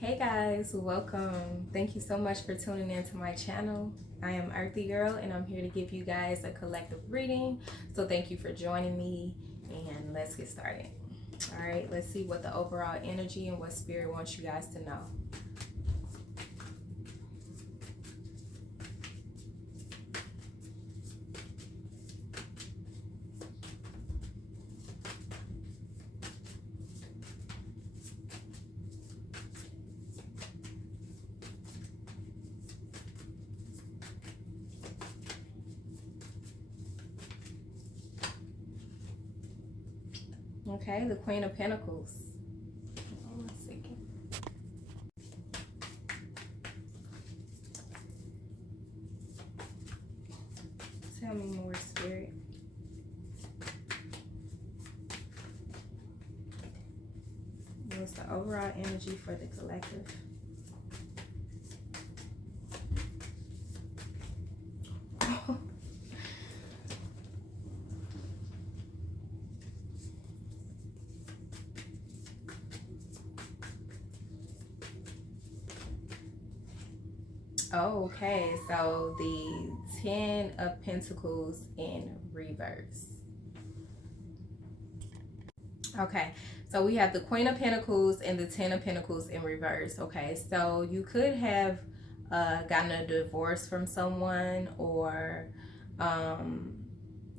Hey guys, welcome. Thank you so much for tuning in to my channel. I am Earthy Girl and I'm here to give you guys a collective reading. So thank you for joining me and let's get started. All right, let's see what the overall energy and what spirit wants you guys to know. Okay, the Queen of Pentacles. Hold on a second. Tell me more, spirit. What's the overall energy for the collective? Okay, so the 10 of Pentacles in reverse. Okay, so we have the Queen of Pentacles and the 10 of Pentacles in reverse. Okay, so you could have gotten a divorce from someone, or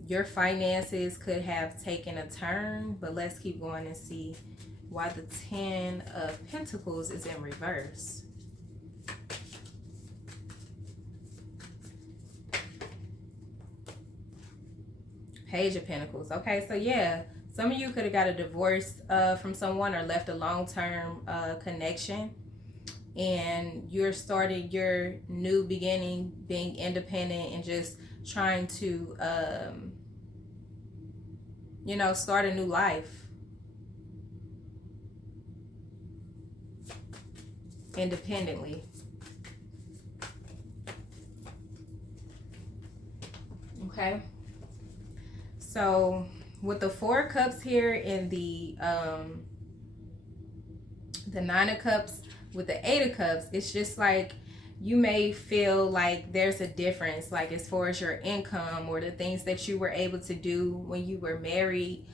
your finances could have taken a turn, but let's keep going and see why the 10 of Pentacles is in reverse. Page of Pentacles. Okay, so yeah, some of you could have got a divorce from someone or left a long-term connection, and you're starting your new beginning, being independent and just trying to start a new life independently. Okay, so with the 4 of Cups here and the 9 of Cups with the 8 of Cups, it's just like you may feel like there's a difference, like as far as your income or the things that you were able to do when you were married,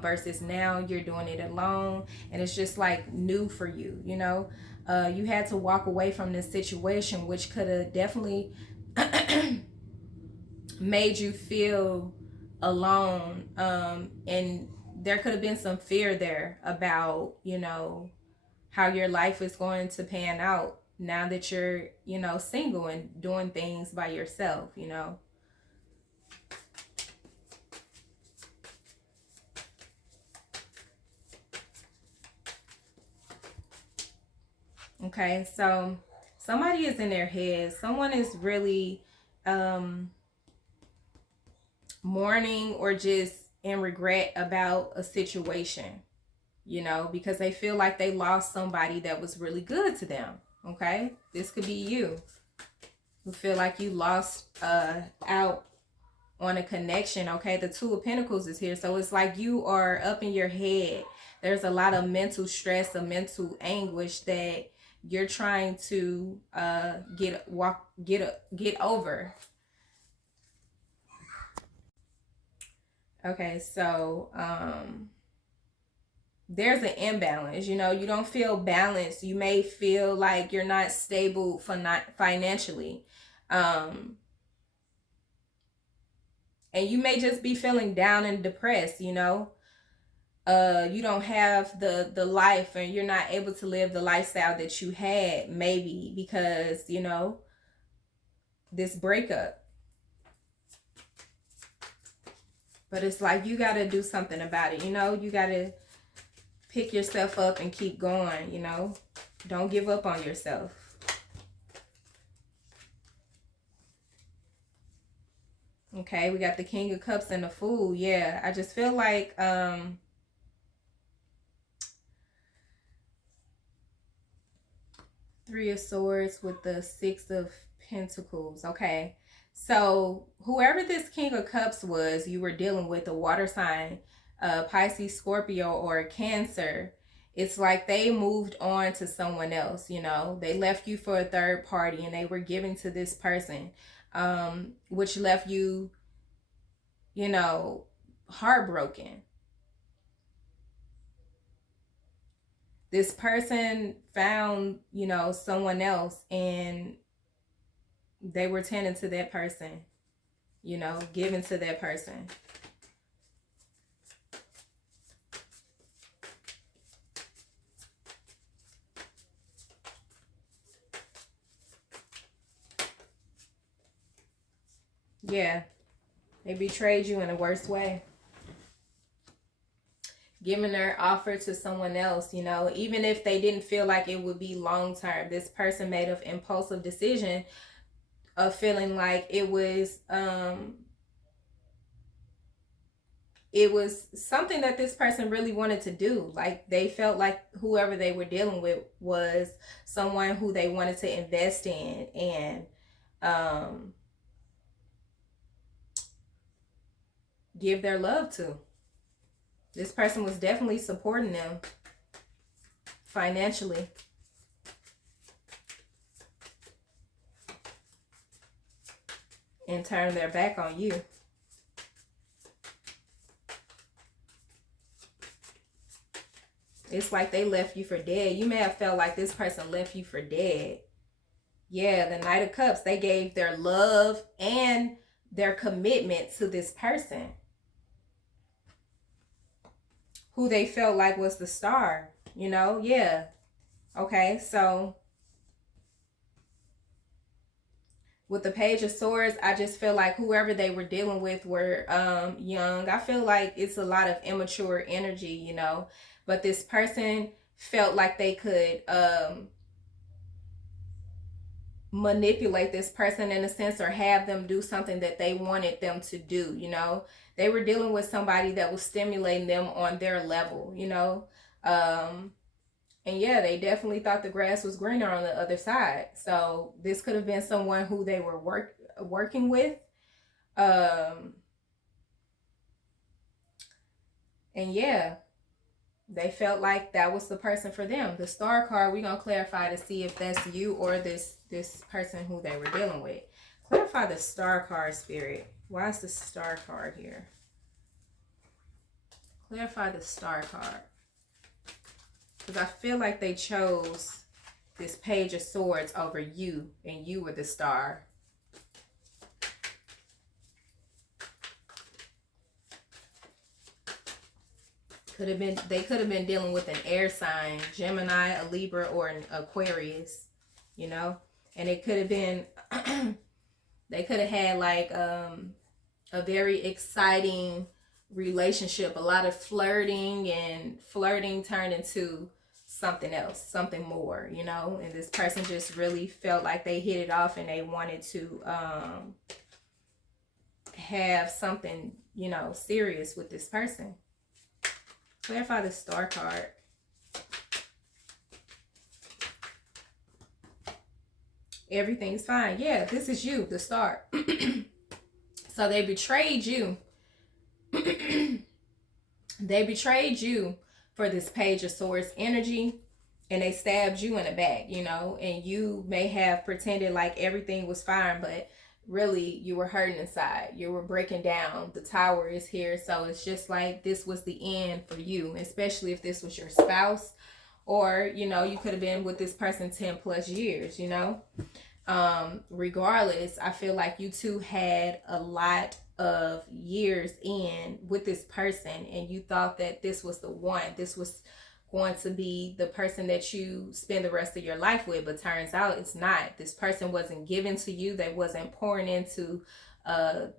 versus now you're doing it alone, and it's just like new for you. You had to walk away from this situation, which could have definitely made you feel alone, and there could have been some fear there about how your life is going to pan out now that you're single and doing things by yourself. Okay, so somebody is in their head. Someone is really mourning or just in regret about a situation, because they feel like they lost somebody that was really good to them. Okay, this could be you who feel like you lost out on a connection. Okay, the 2 of Pentacles is here, so it's like you are up in your head. There's a lot of mental stress, a mental anguish that you're trying to get over. Okay, so there's an imbalance. You don't feel balanced. You may feel like you're not stable financially, and you may just be feeling down and depressed. You don't have the life, and you're not able to live the lifestyle that you had, maybe because this breakup. But it's like you got to do something about it. You got to pick yourself up and keep going. Don't give up on yourself. Okay, we got the King of Cups and the Fool. Yeah, I just feel like Three of Swords with the 6 of Pentacles. Okay, so whoever this King of Cups was, you were dealing with a water sign, Pisces, Scorpio, or Cancer, It's like they moved on to someone else, you know. They left you for a third party and they were giving to this person, which left you, you know, heartbroken. This person found, you know, someone else and they were tending to that person, you know, giving to that person. Yeah, they betrayed you in a worse way. Giving their offer to someone else, you know, even if they didn't feel like it would be long term. This person made an impulsive decision of feeling like it was something that this person really wanted to do. Like they felt like whoever they were dealing with was someone who they wanted to invest in and give their love to. This person was definitely supporting them financially. And turn their back on you. It's like they left you for dead. You may have felt like this person left you for dead. Yeah, the Knight of Cups, they gave their love and their commitment to this person who they felt like was the star, you know? Yeah. Okay, so with the Page of Swords, I just feel like whoever they were dealing with were young. I feel like it's a lot of immature energy, you know? But this person felt like they could manipulate this person in a sense or have them do something that they wanted them to do, you know. They were dealing with somebody that was stimulating them on their level, you know. And yeah, they definitely thought the grass was greener on the other side. So this could have been someone who they were working with. And yeah, they felt like that was the person for them. The Star card, we're going to clarify to see if that's you or this person who they were dealing with. Clarify the Star card, Spirit. Why is the Star card here? Clarify the Star card. Because I feel like they chose this Page of Swords over you, and you were the star. They could have been dealing with an air sign, Gemini, a Libra, or an Aquarius, you know. And it could have been they could have had like a very exciting relationship, a lot of flirting, and flirting turned into something else, something more, you know. And this person just really felt like they hit it off and they wanted to have something, you know, serious with this person. Clarify the Star card. Everything's fine. Yeah, this is you, the Star. So they betrayed you. They betrayed you for this Page of Swords energy, and they stabbed you in the back, you know. And you may have pretended like everything was fine, but really you were hurting inside. You were breaking down. The Tower is here. So it's just like this was the end for you, especially if this was your spouse, or, you know, you could have been with this person 10 plus years, you know. Regardless, I feel like you two had a lot of years in with this person, and you thought that this was the one. This was going to be the person that you spend the rest of your life with, but turns out it's not. This person wasn't given to you. They wasn't pouring into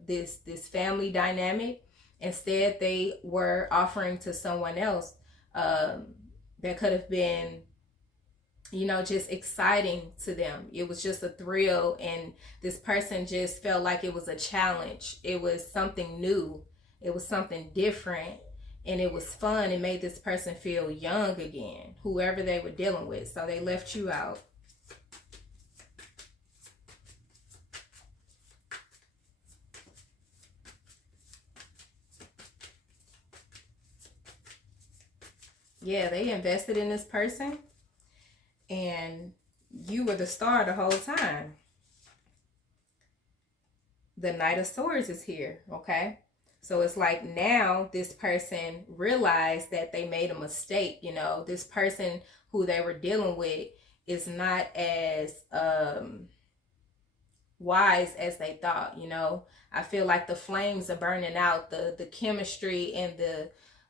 this family dynamic. Instead, they were offering to someone else that could have been, you know, just exciting to them. It was just a thrill, and this person just felt like it was a challenge. It was something new. It was something different, and it was fun. It made this person feel young again, whoever they were dealing with. So they left you out. Yeah, they invested in this person and you were the star the whole time. The Knight of Swords is here, okay? So it's like now this person realized that they made a mistake. You know, this person who they were dealing with is not as wise as they thought. You know, I feel like the flames are burning out. The chemistry and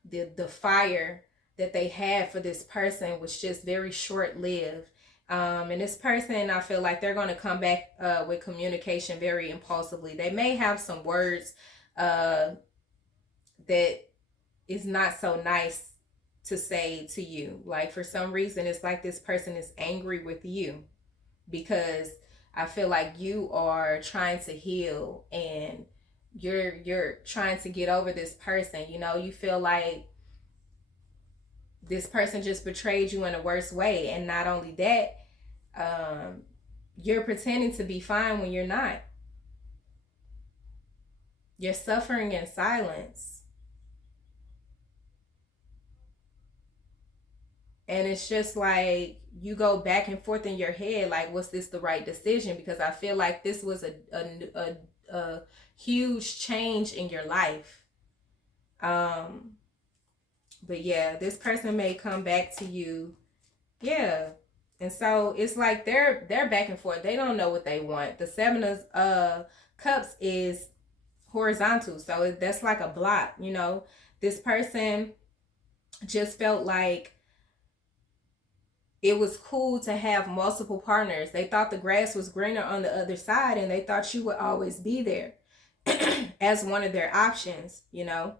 the fire that they had for this person was just very short lived. And this person, I feel like they're going to come back with communication very impulsively. They may have some words that is not so nice to say to you. Like for some reason, it's like this person is angry with you because I feel like you are trying to heal and you're trying to get over this person. You know, you feel like this person just betrayed you in a worse way, and not only that, you're pretending to be fine when you're not. You're suffering in silence. And it's just like you go back and forth in your head, like, was this the right decision? Because I feel like this was a huge change in your life. Um, but yeah, this person may come back to you. Yeah. And so it's like they're back and forth. They don't know what they want. The seven of cups is horizontal. So that's like a block, you know. This person just felt like it was cool to have multiple partners. They thought the grass was greener on the other side and they thought you would always be there as one of their options, you know.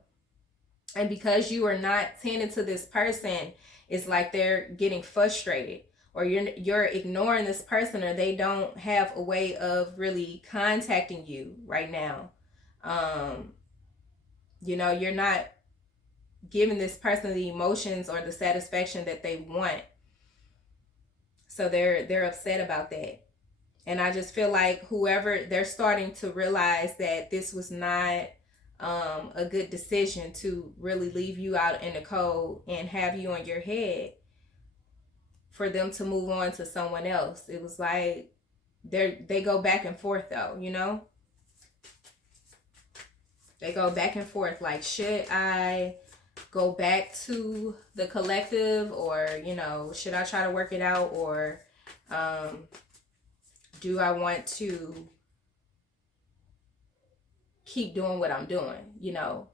And because you are not tending to this person, it's like they're getting frustrated, or you're ignoring this person, or they don't have a way of really contacting you right now. Um, you know, you're not giving this person the emotions or the satisfaction that they want. So they're upset about that. And I just feel like whoever, they're starting to realize that this was not a good decision to really leave you out in the cold and have you on your head for them to move on to someone else. It was like they go back and forth though, you know? They go back and forth like, should I go back to the collective, or, you know, should I try to work it out, or do I want to keep doing what I'm doing, you know,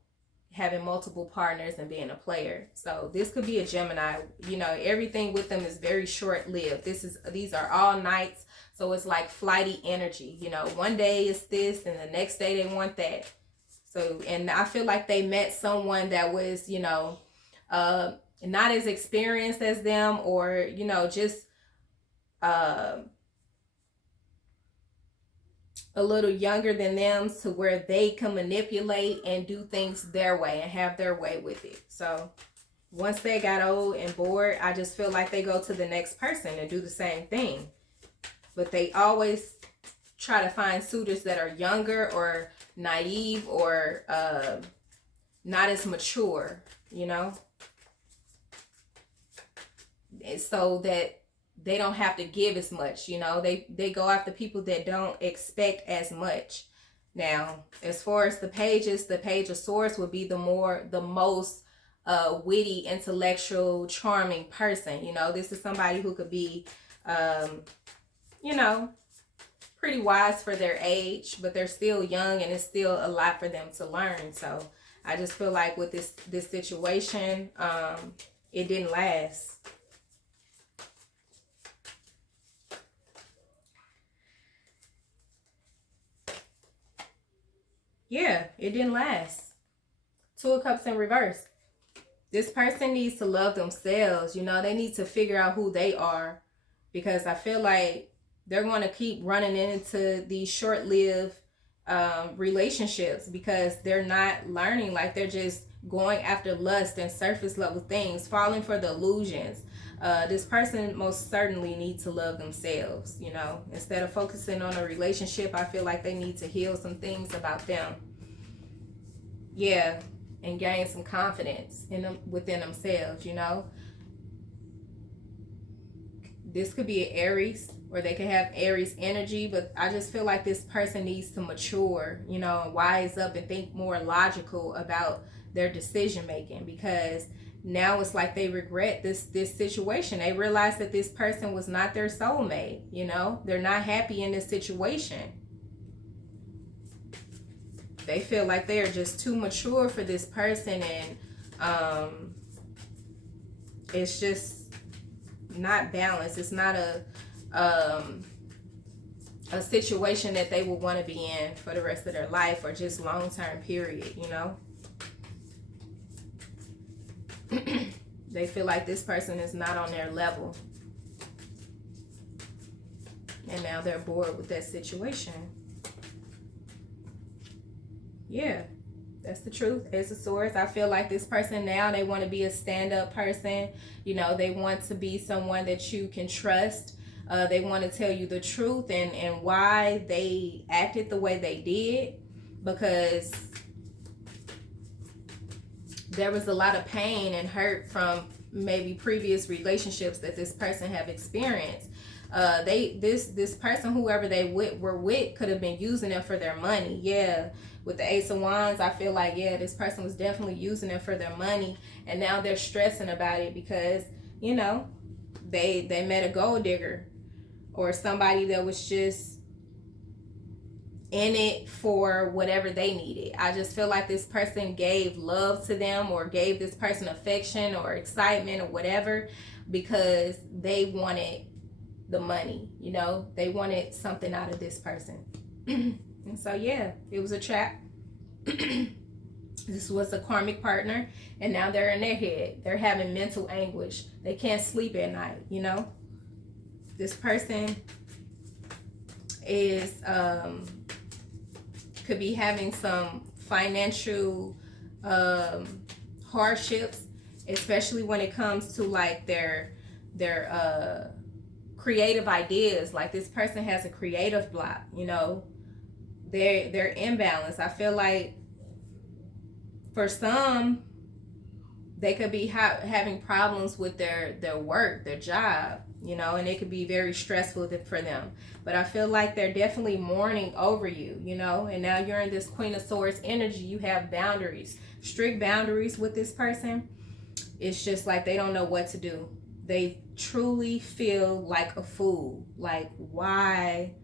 having multiple partners and being a player. So this could be a Gemini. You know, everything with them is very short-lived. These are all nights, so it's like flighty energy. You know, one day it's this and the next day they want that. So, and I feel like they met someone that was, you know, not as experienced as them, or, you know, just a little younger than them, to where they can manipulate and do things their way and have their way with it. So once they got old and bored, I just feel like they go to the next person and do the same thing. But they always try to find suitors that are younger or naive or not as mature, you know, and so that they don't have to give as much. You know, they go after people that don't expect as much. Now, as far as the pages, the Page of Swords would be the most witty, intellectual, charming person. You know, this is somebody who could be you know, pretty wise for their age, but they're still young and it's still a lot for them to learn. So I just feel like with this situation, it didn't last. Yeah, it didn't last. Two of Cups in reverse. This person needs to love themselves. You know, they need to figure out who they are, because I feel like they're going to keep running into these short-lived relationships because they're not learning. Like, they're just going after lust and surface level things, falling for the illusions. This person most certainly needs to love themselves. You know, instead of focusing on a relationship, I feel like they need to heal some things about them. Yeah, and gain some confidence in them, within themselves, you know. This could be an Aries, or they could have Aries energy, but I just feel like this person needs to mature, you know, and wise up and think more logical about their decision making, because now it's like they regret this situation. They realize that this person was not their soulmate, you know. They're not happy in this situation. They feel like they are just too mature for this person, and it's just not balanced. It's not a situation that they would want to be in for the rest of their life, or just long-term period, you know. They feel like this person is not on their level, and now they're bored with that situation. Yeah, that's the truth. Ace of Swords. I feel like this person now, they want to be a stand-up person. You know, they want to be someone that you can trust. They want to tell you the truth and why they acted the way they did, because there was a lot of pain and hurt from maybe previous relationships that this person have experienced. This person, whoever they were with, could have been using them for their money. Yeah, with the Ace of Wands, I feel like, yeah, this person was definitely using them for their money, and now they're stressing about it because, you know, they met a gold digger, or somebody that was just in it for whatever they needed. I just feel like this person gave love to them, or gave this person affection or excitement or whatever, because they wanted the money, you know. They wanted something out of this person. And so, yeah, it was a trap. This was a karmic partner, and now they're in their head. They're having mental anguish. They can't sleep at night, you know. This person is could be having some financial hardships, especially when it comes to like their creative ideas. Like this person has a creative block, you know. They're imbalanced. I feel like for some, they could be having problems with their work, their job, you know, and it could be very stressful for them. But I feel like they're definitely mourning over you, you know, and now you're in this Queen of Swords energy. You have boundaries, strict boundaries with this person. It's just like they don't know what to do. They truly feel like a fool. Like, why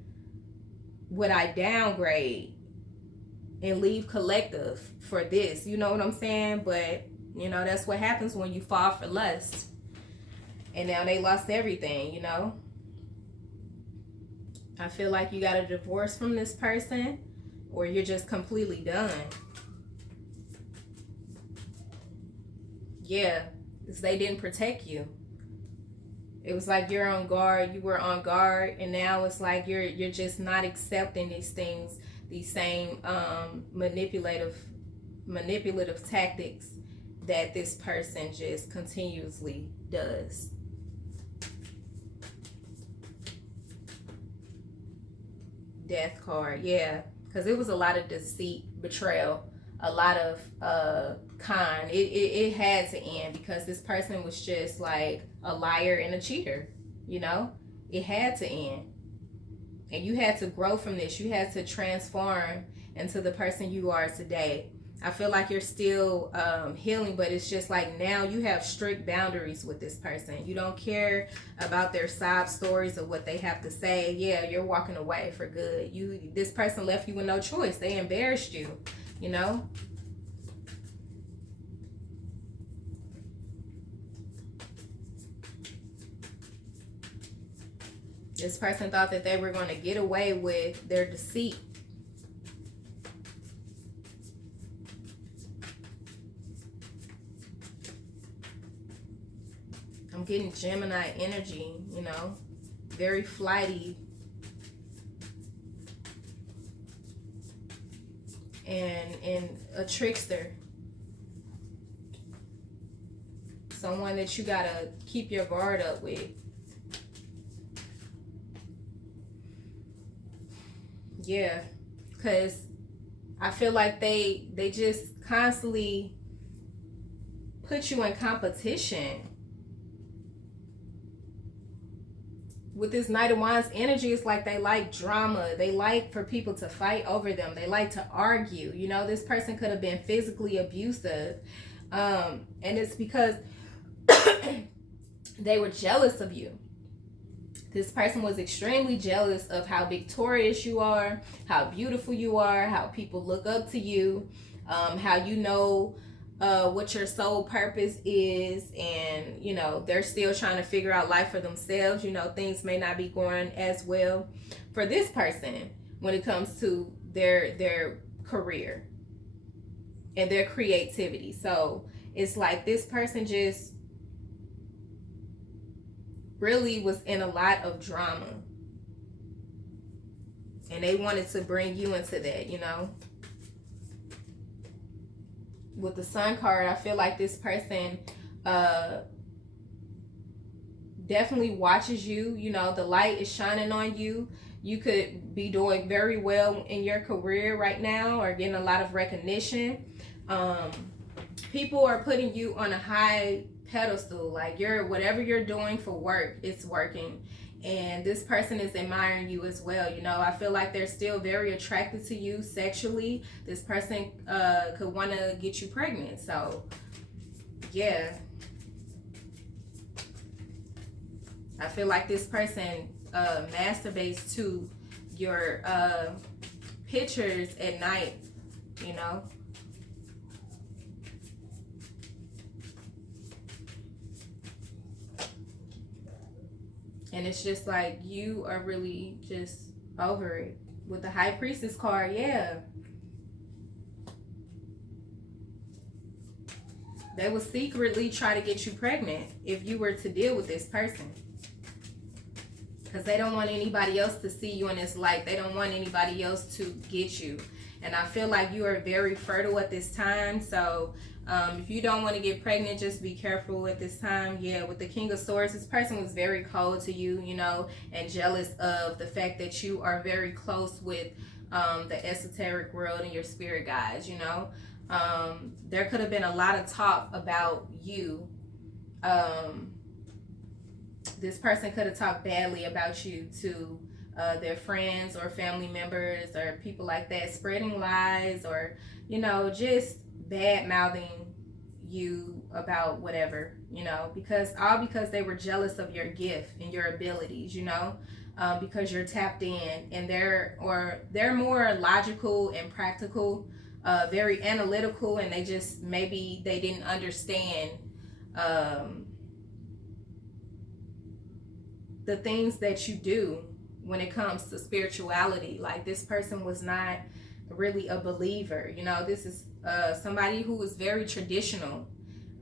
would I downgrade and leave collective for this? You know what I'm saying? But, you know, that's what happens when you fall for lust. And now they lost everything, you know. I feel like you got a divorce from this person, or you're just completely done. Yeah, because they didn't protect you. It was like you're on guard, you were on guard, and now it's like you're just not accepting these things, these same manipulative tactics that this person just continuously does. Death card, yeah, because it was a lot of deceit, betrayal, a lot of con. It had to end, because this person was just like a liar and a cheater, you know. It had to end, and you had to grow from this. You had to transform into the person you are today. I feel like you're still healing, but it's just like now you have strict boundaries with this person. You don't care about their sob stories or what they have to say. Yeah, you're walking away for good. This person left you with no choice. They embarrassed you, you know. This person thought that they were going to get away with their deceit. I'm getting Gemini energy, you know, very flighty. And a trickster. Someone that you gotta keep your guard up with. Yeah, because I feel like they just constantly put you in competition. with this Knight of Wands energy, it's like they like drama. They like for people to fight over them. They like to argue. You know, this person could have been physically abusive. And it's because they were jealous of you. This person was extremely jealous of how victorious you are, how beautiful you are, how people look up to you, how you know what your soul purpose is, and you know they're still trying to figure out life for themselves. You know, things may not be going as well for this person when it comes to their career and their creativity. So it's like this person just really was in a lot of drama, and they wanted to bring you into that, you know. With the Sun card, I feel like this person definitely watches you. You know, the light is shining on you. You could be doing very well in your career right now, or getting a lot of recognition. People are putting you on a high pedestal, like whatever you're doing for work, it's working, and this person is admiring you as well. You know, I feel like they're still very attracted to you sexually. This person could want to get you pregnant. So yeah, I feel like this person masturbates to your pictures at night, you know. And it's just like you are really just over it. With the High Priestess card, yeah. They will secretly try to get you pregnant if you were to deal with this person. Because they don't want anybody else to see you in this light. They don't want anybody else to get you. And I feel like you are very fertile at this time. So if you don't want to get pregnant, just be careful at this time. Yeah, with the King of Swords, this person was very cold to you, you know, and jealous of the fact that you are very close with the esoteric world and your spirit guides, you know. There could have been a lot of talk about you. This person could have talked badly about you to their friends or family members or people like that, spreading lies, or, you know, just bad mouthing you about whatever, you know, because they were jealous of your gift and your abilities, you know, because you're tapped in, and they're more logical and practical, very analytical, and they just, maybe they didn't understand the things that you do when it comes to spirituality. Like, this person was not really a believer, you know. This is somebody who is very traditional,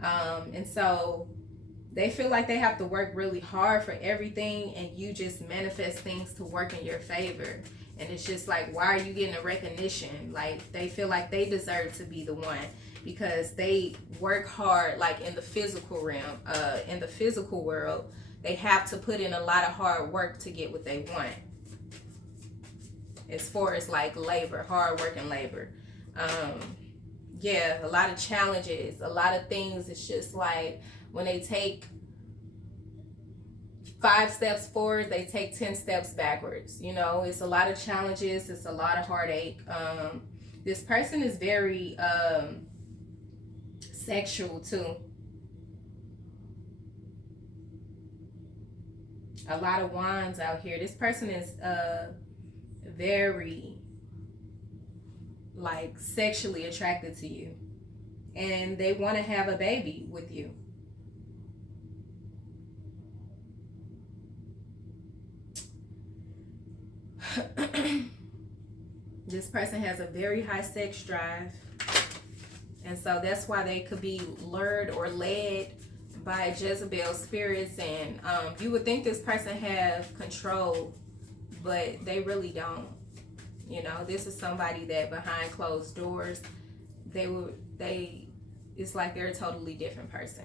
and so they feel like they have to work really hard for everything, and you just manifest things to work in your favor. And it's just like, why are you getting a recognition? Like, they feel like they deserve to be the one because they work hard, like in the physical realm, in the physical world. They have to put in a lot of hard work to get what they want, as far as like labor, hard work and labor. Yeah, a lot of challenges, a lot of things. It's just like when they take 5 steps forward, they take 10 steps backwards. You know, it's a lot of challenges. It's a lot of heartache. This person is very sexual too. A lot of wands out here. This person is very like sexually attracted to you, and they want to have a baby with you. This person has a very high sex drive, and so that's why they could be lured or led by Jezebel spirits. And you would think this person have control, but they really don't. You know, this is somebody that behind closed doors, it's like they're a totally different person.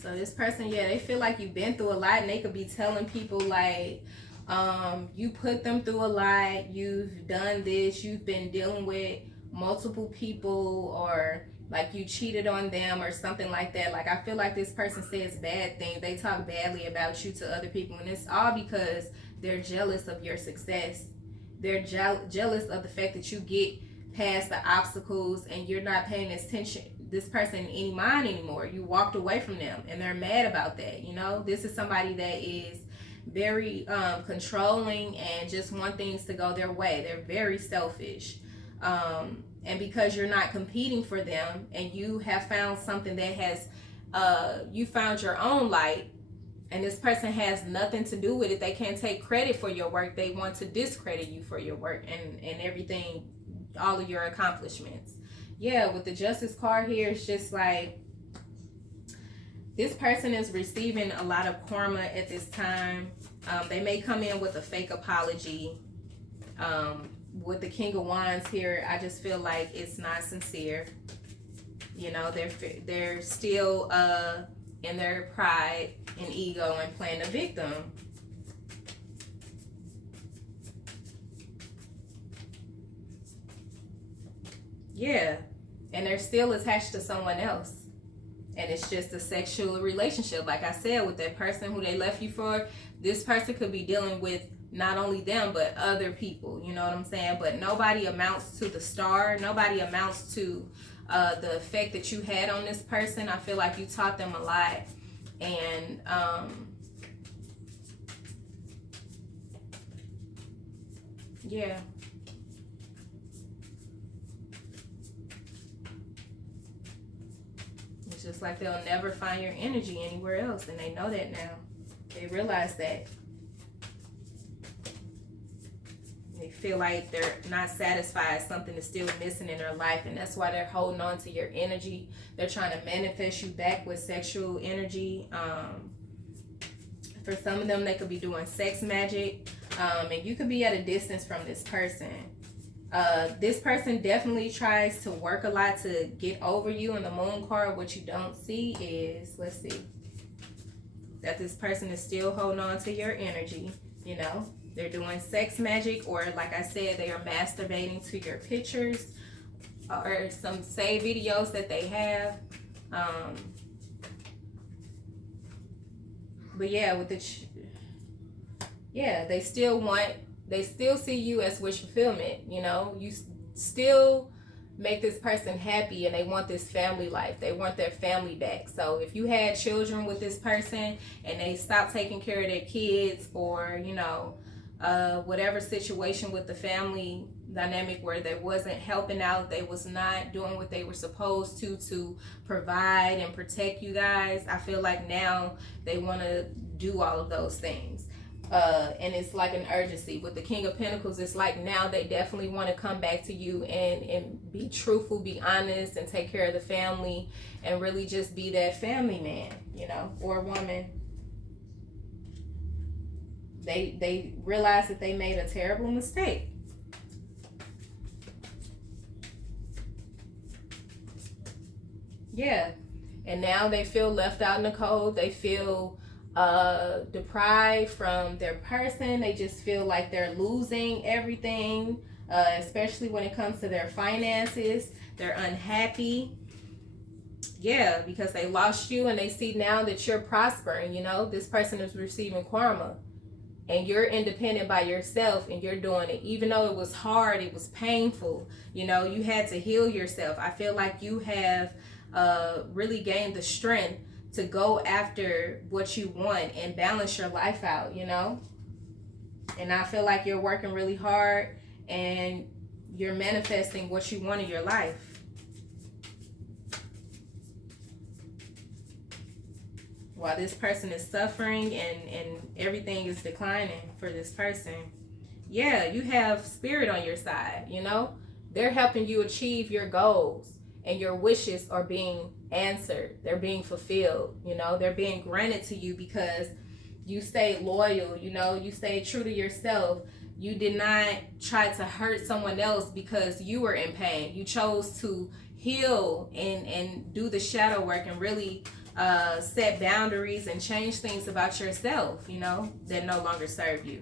So this person, yeah, they feel like you've been through a lot, and they could be telling people like, You put them through a lot. You've done this. You've been dealing with multiple people, or like you cheated on them or something like that. Like, I feel like this person says bad things. They talk badly about you to other people, and it's all because they're jealous of your success. They're jealous of the fact that you get past the obstacles and you're not paying attention this person any mind anymore. You walked away from them and they're mad about that. You know, this is somebody that is very controlling and just want things to go their way. They're very selfish. And because you're not competing for them and you have found something that has you found your own light, and this person has nothing to do with it, they can't take credit for your work. They want to discredit you for your work and everything, all of your accomplishments. Yeah, with the Justice card here, it's just like this person is receiving a lot of karma at this time. They may come in with a fake apology. With the King of Wands here, I just feel like it's not sincere. You know, they're still in their pride and ego and playing the victim. Yeah, and they're still attached to someone else. And it's just a sexual relationship. Like I said, with that person who they left you for, this person could be dealing with not only them, but other people. You know what I'm saying? But nobody amounts to the star. Nobody amounts to the effect that you had on this person. I feel like you taught them a lot. And yeah. It's just like they'll never find your energy anywhere else. And they know that now. They realize that. They feel like they're not satisfied. Something is still missing in their life. And that's why they're holding on to your energy. They're trying to manifest you back with sexual energy. For some of them, they could be doing sex magic. And you could be at a distance from this person. This person definitely tries to work a lot to get over you. In the Moon card, what you don't see is, let's see, that this person is still holding on to your energy. You know, they're doing sex magic, or like I said, they are masturbating to your pictures or some saved videos that they have. But yeah, with the they still see you as wish fulfillment. You know, you still make this person happy, and they want this family life. They want their family back. So if you had children with this person and they stopped taking care of their kids, or you know, whatever situation with the family dynamic where they wasn't helping out, they was not doing what they were supposed to provide and protect you guys, I feel like now they want to do all of those things. And it's like an urgency. With the King of Pentacles, it's like now they definitely want to come back to you and be truthful, be honest, and take care of the family, and really just be that family man, you know, or woman. They realize that they made a terrible mistake. Yeah. And now they feel left out in the cold. They feel deprived from their person. They just feel like they're losing everything, especially when it comes to their finances. They're unhappy. Yeah, because they lost you, and they see now that you're prospering. You know, this person is receiving karma, and you're independent by yourself, and you're doing it. Even though it was hard, it was painful, you know, you had to heal yourself. I feel like you have really gained the strength to go after what you want and balance your life out, you know. And I feel like you're working really hard, and you're manifesting what you want in your life. While this person is suffering and everything is declining for this person. Yeah, you have spirit on your side, you know. They're helping you achieve your goals, and your wishes are being answered. They're being fulfilled, you know. They're being granted to you because you stayed loyal, you know. You stayed true to yourself. You did not try to hurt someone else because you were in pain. You chose to heal and do the shadow work and really set boundaries and change things about yourself, you know, that no longer serve you.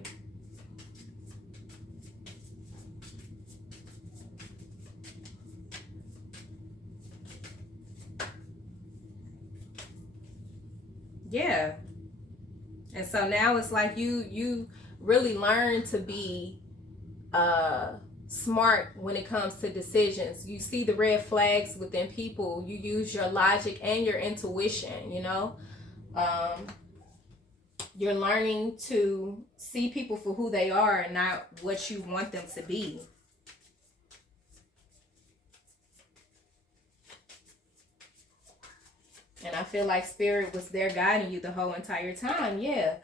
Yeah. And so now it's like you really learn to be smart when it comes to decisions. You see the red flags within people. You use your logic and your intuition, you know. Um, you're learning to see people for who they are and not what you want them to be. And I feel like spirit was there guiding you the whole entire time. Yeah.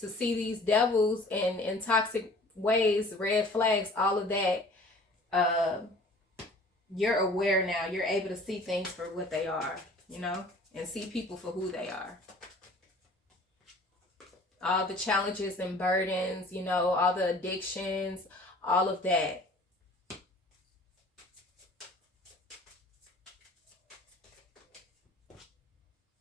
To see these devils and in toxic ways, red flags, all of that. Uh, you're aware now. You're able to see things for what they are, you know, and see people for who they are. All the challenges and burdens, you know, all the addictions, all of that.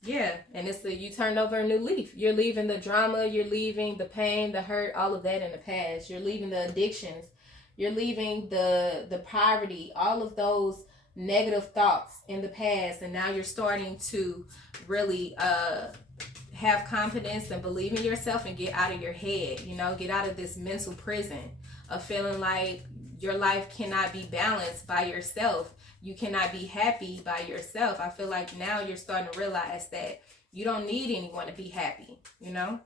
Yeah, and it's you turned over a new leaf. You're leaving the drama, you're leaving the pain, the hurt, all of that in the past. You're leaving the addictions. You're leaving the poverty, all of those negative thoughts in the past, and now you're starting to really have confidence and believe in yourself and get out of your head, you know, get out of this mental prison of feeling like your life cannot be balanced by yourself. You cannot be happy by yourself. I feel like now you're starting to realize that you don't need anyone to be happy, you know?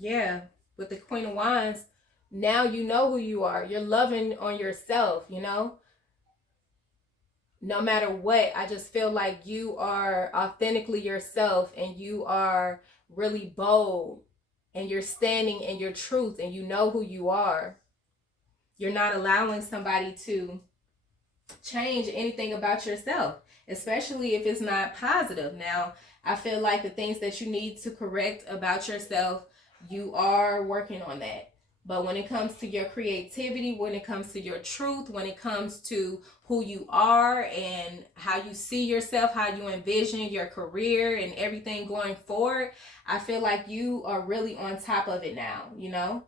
Yeah, with the Queen of Wands, now you know who you are. You're loving on yourself, you know? No matter what, I just feel like you are authentically yourself and you are really bold and you're standing in your truth and you know who you are. You're not allowing somebody to change anything about yourself, especially if it's not positive. Now, I feel like the things that you need to correct about yourself, you are working on that. But when it comes to your creativity, when it comes to your truth, when it comes to who you are and how you see yourself, how you envision your career and everything going forward, I feel like you are really on top of it now, you know?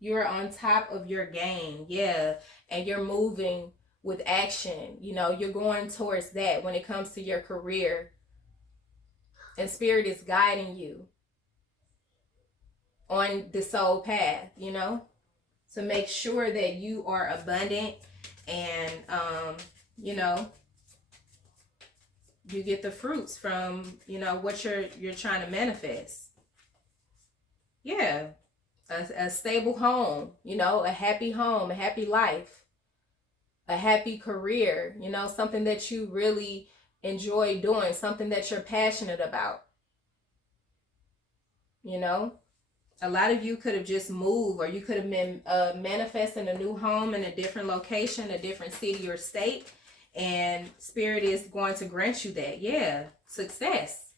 You're on top of your game, yeah. And you're moving with action, you know, you're going towards that when it comes to your career. And spirit is guiding you on the soul path, you know, to make sure that you are abundant and you know, you get the fruits from, you know, what you're trying to manifest. Yeah. A stable home, you know, a happy home, a happy life, a happy career, you know, something that you really enjoy doing, something that you're passionate about. You know, a lot of you could have just moved, or you could have been manifesting a new home in a different location, a different city or state, and spirit is going to grant you that. Yeah, success.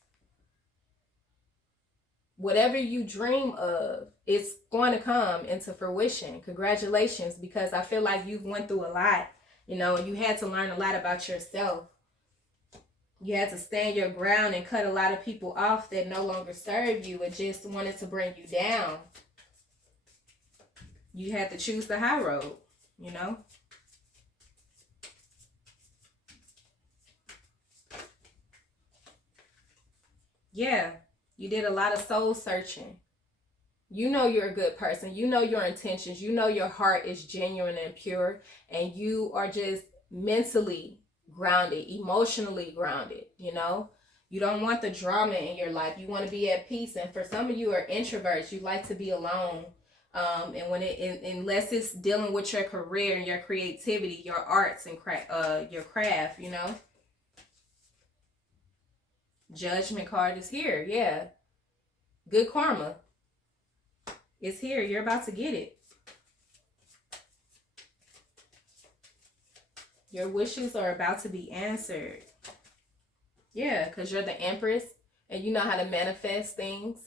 Whatever you dream of, it's going to come into fruition. Congratulations, because I feel like you've went through a lot, you know, and you had to learn a lot about yourself. You had to stand your ground and cut a lot of people off that no longer serve you and just wanted to bring you down. You had to choose the high road, you know? Yeah, you did a lot of soul searching. You know you're a good person. You know your intentions. You know your heart is genuine and pure. And you are just mentally grounded, emotionally grounded, you know? You don't want the drama in your life. You want to be at peace. And for some of you are introverts. You like to be alone. And when unless it's dealing with your career and your creativity, your arts and your craft, you know? Judgment card is here. Yeah. Good karma. It's here. You're about to get it. Your wishes are about to be answered. Yeah, because you're the Empress and you know how to manifest things.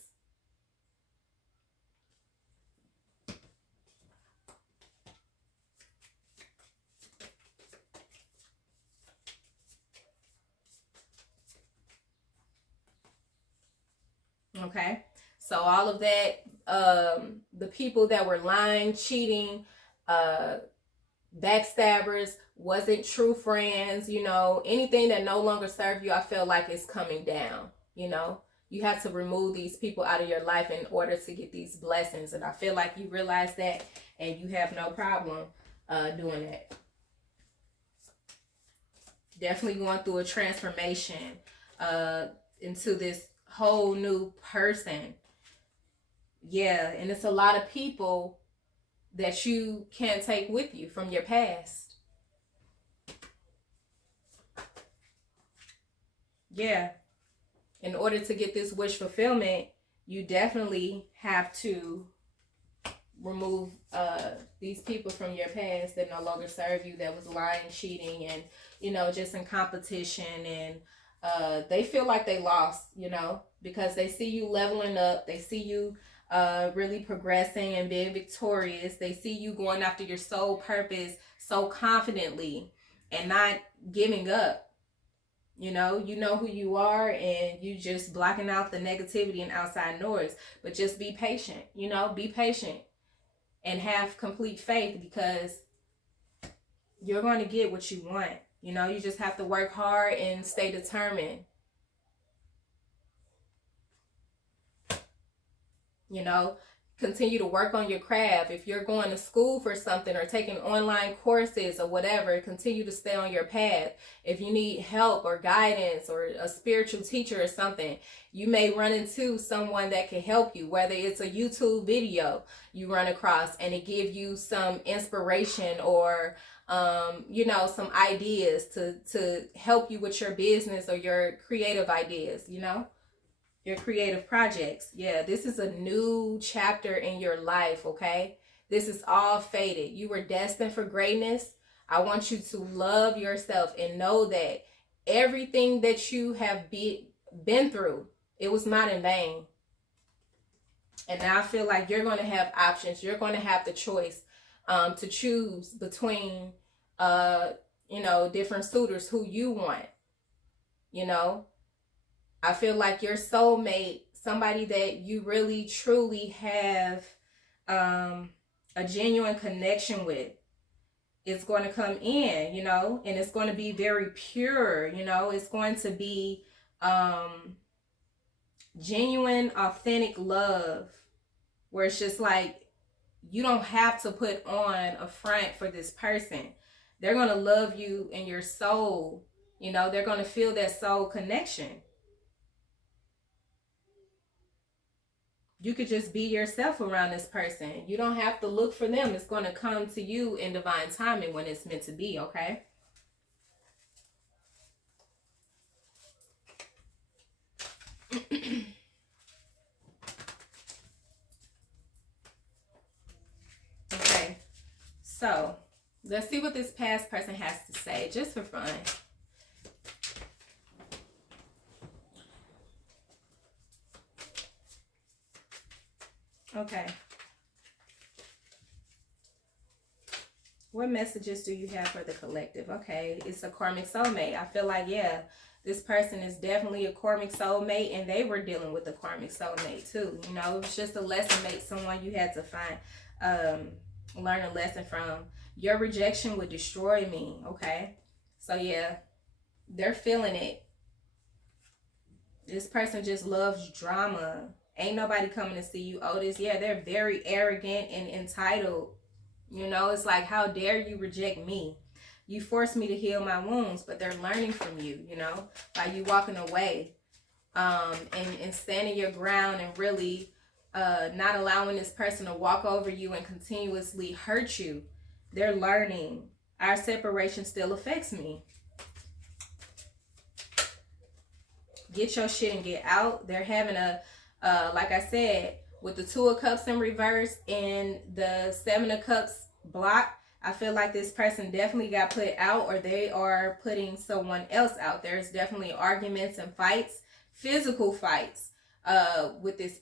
Okay. So all of that, the people that were lying, cheating, backstabbers, wasn't true friends, you know, anything that no longer serve you, I feel like is coming down, you know. You have to remove these people out of your life in order to get these blessings. And I feel like you realize that and you have no problem doing that. Definitely going through a transformation into this whole new person. Yeah, and it's a lot of people that you can't take with you from your past. Yeah. In order to get this wish fulfillment, you definitely have to remove these people from your past that no longer serve you, that was lying, cheating, and, you know, just in competition. And they feel like they lost, you know, because they see you leveling up. They see you really progressing and being victorious. They see you going after your soul purpose so confidently and not giving up. You know who you are, and you just blocking out the negativity and outside noise. But just be patient, you know, be patient and have complete faith, because you're going to get what you want. You know, you just have to work hard and stay determined. You know, continue to work on your craft. If you're going to school for something or taking online courses or whatever, continue to stay on your path. If you need help or guidance or a spiritual teacher or something, you may run into someone that can help you, whether it's a YouTube video you run across and it gives you some inspiration or you know, some ideas to help you with your business or your creative ideas, you know, your creative projects. Yeah, this is a new chapter in your life, okay? This is all fated. You were destined for greatness. I want you to love yourself and know that everything that you have been through, it was not in vain. And now I feel like you're going to have options. You're going to have the choice to choose between, you know, different suitors who you want, you know. I feel like your soulmate, somebody that you really truly have a genuine connection with, is going to come in, you know, and it's going to be very pure, you know. It's going to be genuine, authentic love, where it's just like you don't have to put on a front for this person. They're going to love you in your soul, you know. They're going to feel that soul connection. You could just be yourself around this person. You don't have to look for them. It's going to come to you in divine timing when it's meant to be, okay? Okay, so let's see what this past person has to say, just for fun. Okay. What messages do you have for the collective? Okay, it's a karmic soulmate. I feel like, yeah, this person is definitely a karmic soulmate, and they were dealing with a karmic soulmate too. You know, it's just a lesson mate, someone you had to find, learn a lesson from. Your rejection would destroy me, okay? So yeah, they're feeling it. This person just loves drama. Ain't nobody coming to see you, Otis. Yeah, they're very arrogant and entitled. You know, it's like, how dare you reject me? You forced me to heal my wounds, but they're learning from you, you know, by you walking away and standing your ground and really not allowing this person to walk over you and continuously hurt you. They're learning. Our separation still affects me. Get your shit and get out. They're having a, like I said, with the 2 of Cups in reverse and the 7 of Cups block, I feel like this person definitely got put out, or they are putting someone else out. There's definitely arguments and fights, physical fights, with this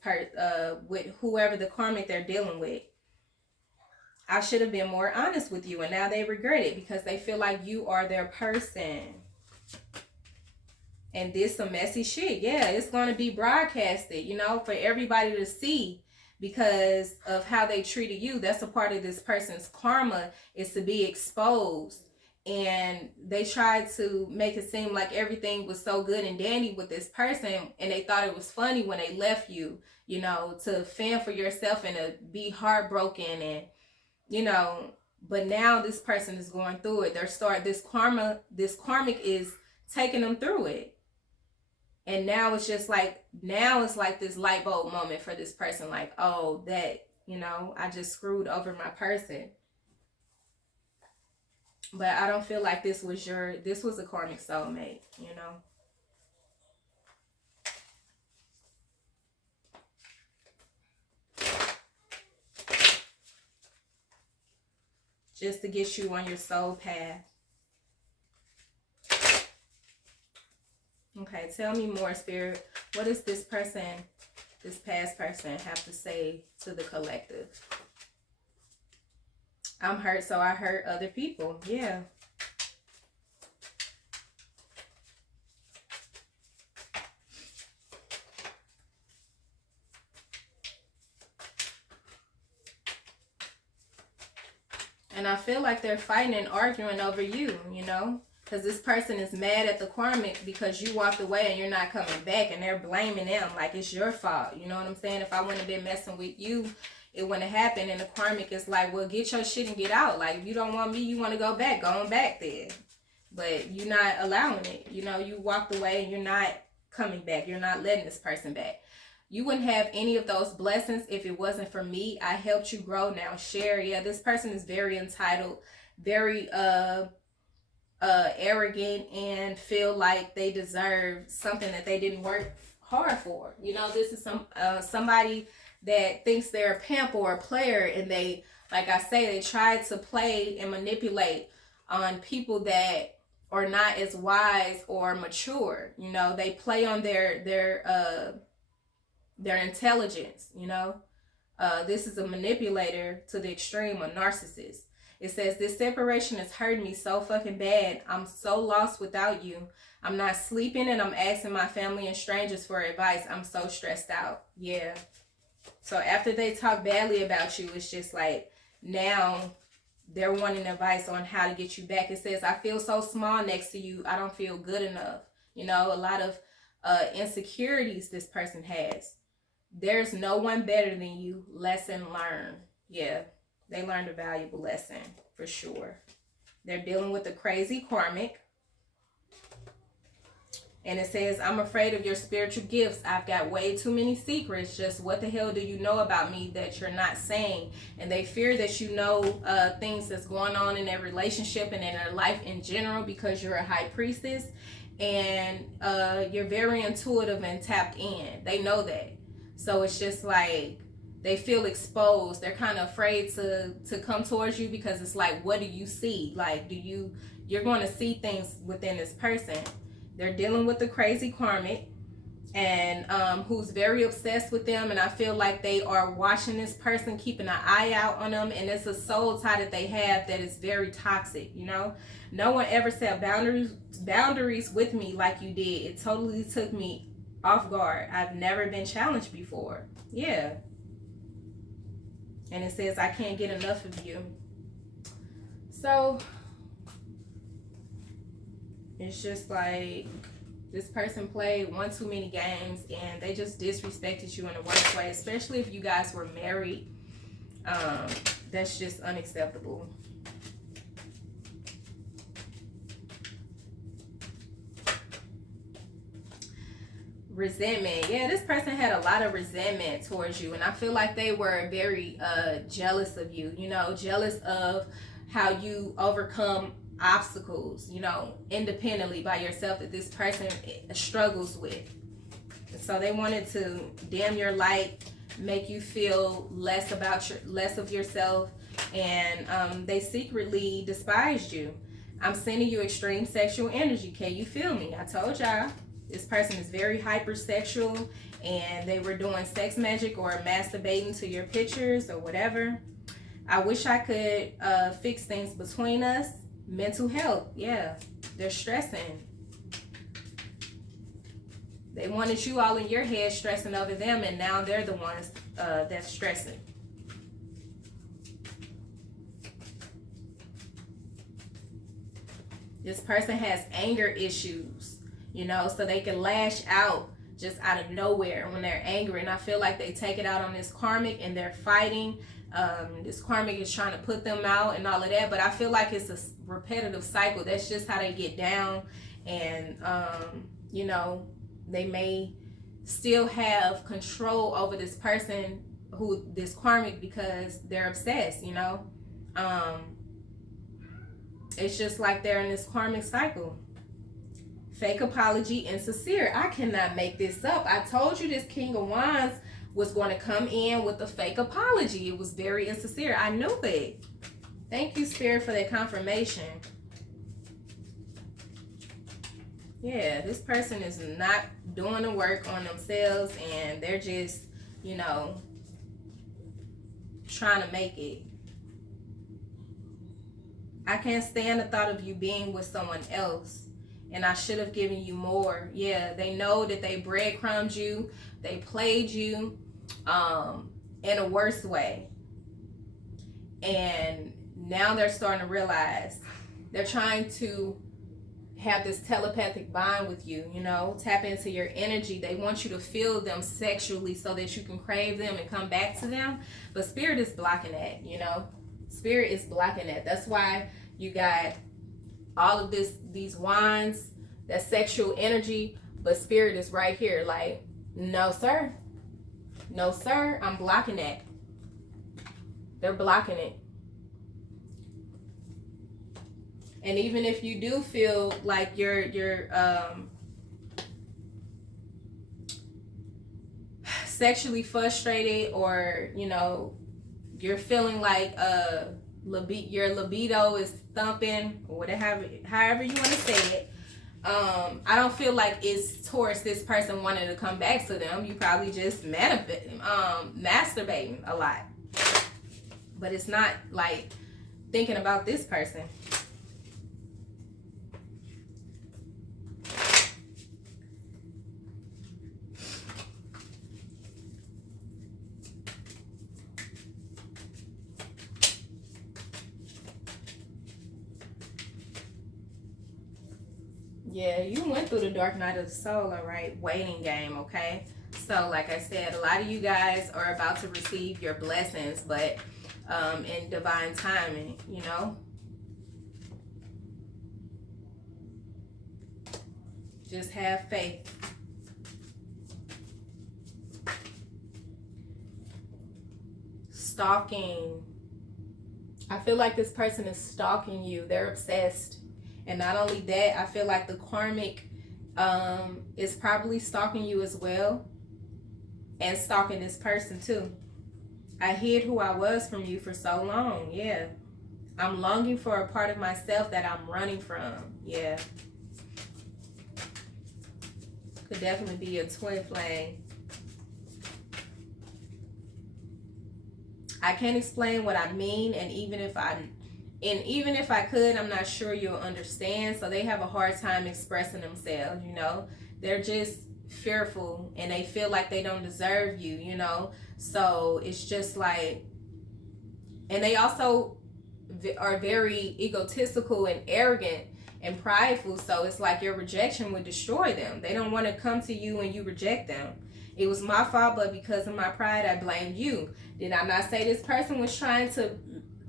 with whoever the karmic they're dealing with. I should have been more honest with you, and now they regret it because they feel like you are their person. and did some messy shit. Yeah, it's going to be broadcasted, you know, for everybody to see because of how they treated you. That's a part of this person's karma, is to be exposed. And they tried to make it seem like everything was so good and dandy with this person, and they thought it was funny when they left you, you know, to fend for yourself and to be heartbroken, and you know, but now this person is going through it. This karmic is taking them through it. And now it's just like, now it's like this light bulb moment for this person, like, oh, that, you know, I just screwed over my person. But I don't feel like this was a karmic soulmate, you know. Just to get you on your soul path. Okay, tell me more, Spirit. What does this person, this past person, have to say to the collective? I'm hurt, so I hurt other people. Yeah. And I feel like they're fighting and arguing over you, you know? Because this person is mad at the karmic because you walked away and you're not coming back, and they're blaming them like it's your fault. You know what I'm saying? If I wouldn't have been messing with you, it wouldn't have happened. And the karmic is like, well, get your shit and get out. Like, if you don't want me, you want to go back, going back there. But you're not allowing it. You know, you walked away and you're not coming back. You're not letting this person back. You wouldn't have any of those blessings if it wasn't for me. I helped you grow. Now share. Yeah, this person is very entitled, very arrogant, and feel like they deserve something that they didn't work hard for. You know, this is somebody that thinks they're a pimp or a player, and they, like I say, they try to play and manipulate on people that are not as wise or mature. You know, they play on their intelligence. You know, this is a manipulator to the extreme, a narcissist. It says, this separation has hurt me so fucking bad. I'm so lost without you. I'm not sleeping, and I'm asking my family and strangers for advice. I'm so stressed out. Yeah. So after they talk badly about you, it's just like, now they're wanting advice on how to get you back. It says, I feel so small next to you. I don't feel good enough. You know, a lot of insecurities this person has. There's no one better than you. Lesson learned. Yeah. They learned a valuable lesson, for sure. They're dealing with a crazy karmic. And it says, I'm afraid of your spiritual gifts. I've got way too many secrets. Just what the hell do you know about me that you're not saying? And they fear that you know things that's going on in their relationship and in their life in general, because you're a high priestess. And you're very intuitive and tapped in. They know that. So it's just like, they feel exposed. They're kind of afraid to come towards you, because it's like, what do you see? Like, you're going to see things within this person. They're dealing with the crazy karmic, and who's very obsessed with them. And I feel like they are watching this person, keeping an eye out on them. And it's a soul tie that they have that is very toxic, you know? No one ever set boundaries with me like you did. It totally took me off guard. I've never been challenged before. Yeah. And it says, I can't get enough of you. So it's just like, this person played one too many games, and they just disrespected you in the worst way, especially if you guys were married. That's just unacceptable. Resentment. Yeah, this person had a lot of resentment towards you, and I feel like they were very jealous of you, you know, jealous of how you overcome obstacles, you know, independently by yourself, that this person struggles with. So they wanted to dim your light, make you feel less of yourself, and they secretly despised you. I'm sending you extreme sexual energy. Can you feel me? I told y'all. This person is very hypersexual, and they were doing sex magic or masturbating to your pictures or whatever. I wish I could fix things between us. Mental health, yeah. They're stressing. They wanted you all in your head stressing over them, and now they're the ones that's stressing. This person has anger issues, you know, so they can lash out just out of nowhere when they're angry. And I feel like they take it out on this karmic and they're fighting. This karmic is trying to put them out and all of that. But I feel like it's a repetitive cycle. That's just how they get down. And, you know, they may still have control over this person, this karmic, because they're obsessed, you know. It's just like they're in this karmic cycle. Fake apology, insincere. I cannot make this up. I told you this King of Wands was going to come in with a fake apology. It was very insincere. I knew it. Thank you, Spirit, for that confirmation. Yeah, this person is not doing the work on themselves, and they're just, you know, trying to make it. I can't stand the thought of you being with someone else, and I should have given you more. Yeah, they know that they breadcrumbed you, they played you in a worse way, and now they're starting to realize. They're trying to have this telepathic bond with you, you know, tap into your energy. They want you to feel them sexually so that you can crave them and come back to them, but Spirit is blocking that, you know. Spirit is blocking that. That's why you got all of these wands, that sexual energy, but Spirit is right here like, no sir, no sir, I'm blocking that. They're blocking it. And even if you do feel like you're sexually frustrated, or you know, you're feeling like your libido is thumping, or whatever, however you want to say it, I don't feel like it's towards this person wanting to come back to them. You probably just masturbating a lot, but it's not like thinking about this person. Yeah, you went through the dark night of the soul, all right? Waiting game, okay? So, like I said, a lot of you guys are about to receive your blessings, but in divine timing, you know? Just have faith. Stalking. I feel like this person is stalking you. They're obsessed. And not only that, I feel like the karmic is probably stalking you as well, and stalking this person too. I hid who I was from you for so long. Yeah. I'm longing for a part of myself that I'm running from. Yeah. Could definitely be a twin flame. I can't explain what I mean, and even if I could, I'm not sure you'll understand. So they have a hard time expressing themselves, you know. They're just fearful, and they feel like they don't deserve you, you know. So it's just like, and they also are very egotistical and arrogant and prideful. So it's like your rejection would destroy them. They don't want to come to you and you reject them. It was my fault, but because of my pride, I blamed you. Did I not say this person was trying to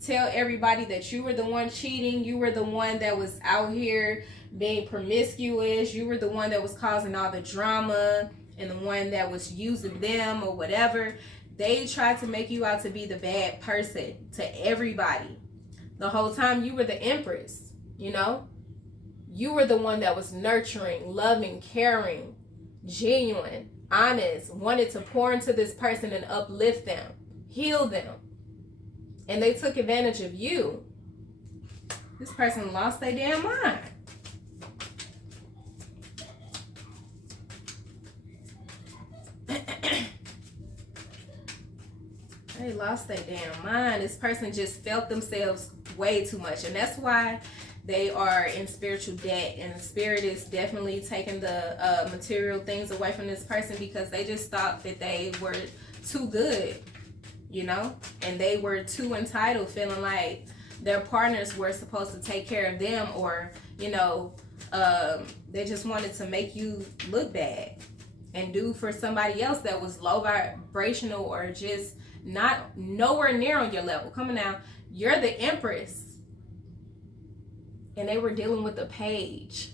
tell everybody that you were the one cheating? You were the one that was out here being promiscuous. You were the one that was causing all the drama, and the one that was using them or whatever. They tried to make you out to be the bad person to everybody. The whole time you were the empress, you know? You were the one that was nurturing, loving, caring, genuine, honest, wanted to pour into this person and uplift them, heal them. And they took advantage of you. This person lost their damn mind. They lost their damn mind. This person just felt themselves way too much. And that's why They are in spiritual debt, and spirit is definitely taking the material things away from this person because they just thought that they were too good, you know, and they were too entitled, feeling like their partners were supposed to take care of them, or, you know, they just wanted to make you look bad and do for somebody else that was low vibrational or just not nowhere near on your level. Come on now, you're the Empress, and they were dealing with the Page.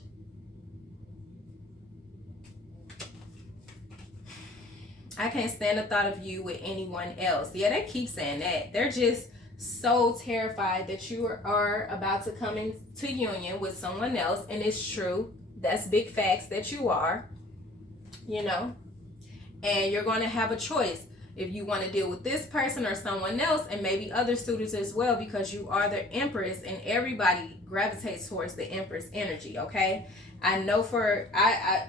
I can't stand the thought of you with anyone else. Yeah, they keep saying that. They're just so terrified that you are about to come into union with someone else, and it's true. That's big facts that you are, you know, and you're going to have a choice if you want to deal with this person or someone else, and maybe other suitors as well, because you are the Empress, and everybody gravitates towards the Empress energy. Okay, I know for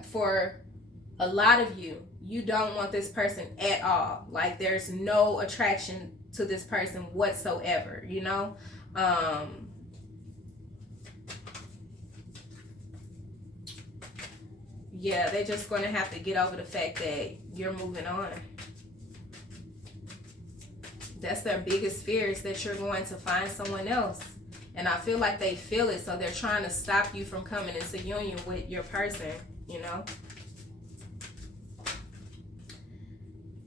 for a lot of you, you don't want this person at all. Like, there's no attraction to this person whatsoever, you know. Yeah, they're just going to have to get over the fact that you're moving on. That's their biggest fear, is that you're going to find someone else. And I feel like they feel it, so they're trying to stop you from coming into union with your person, you know.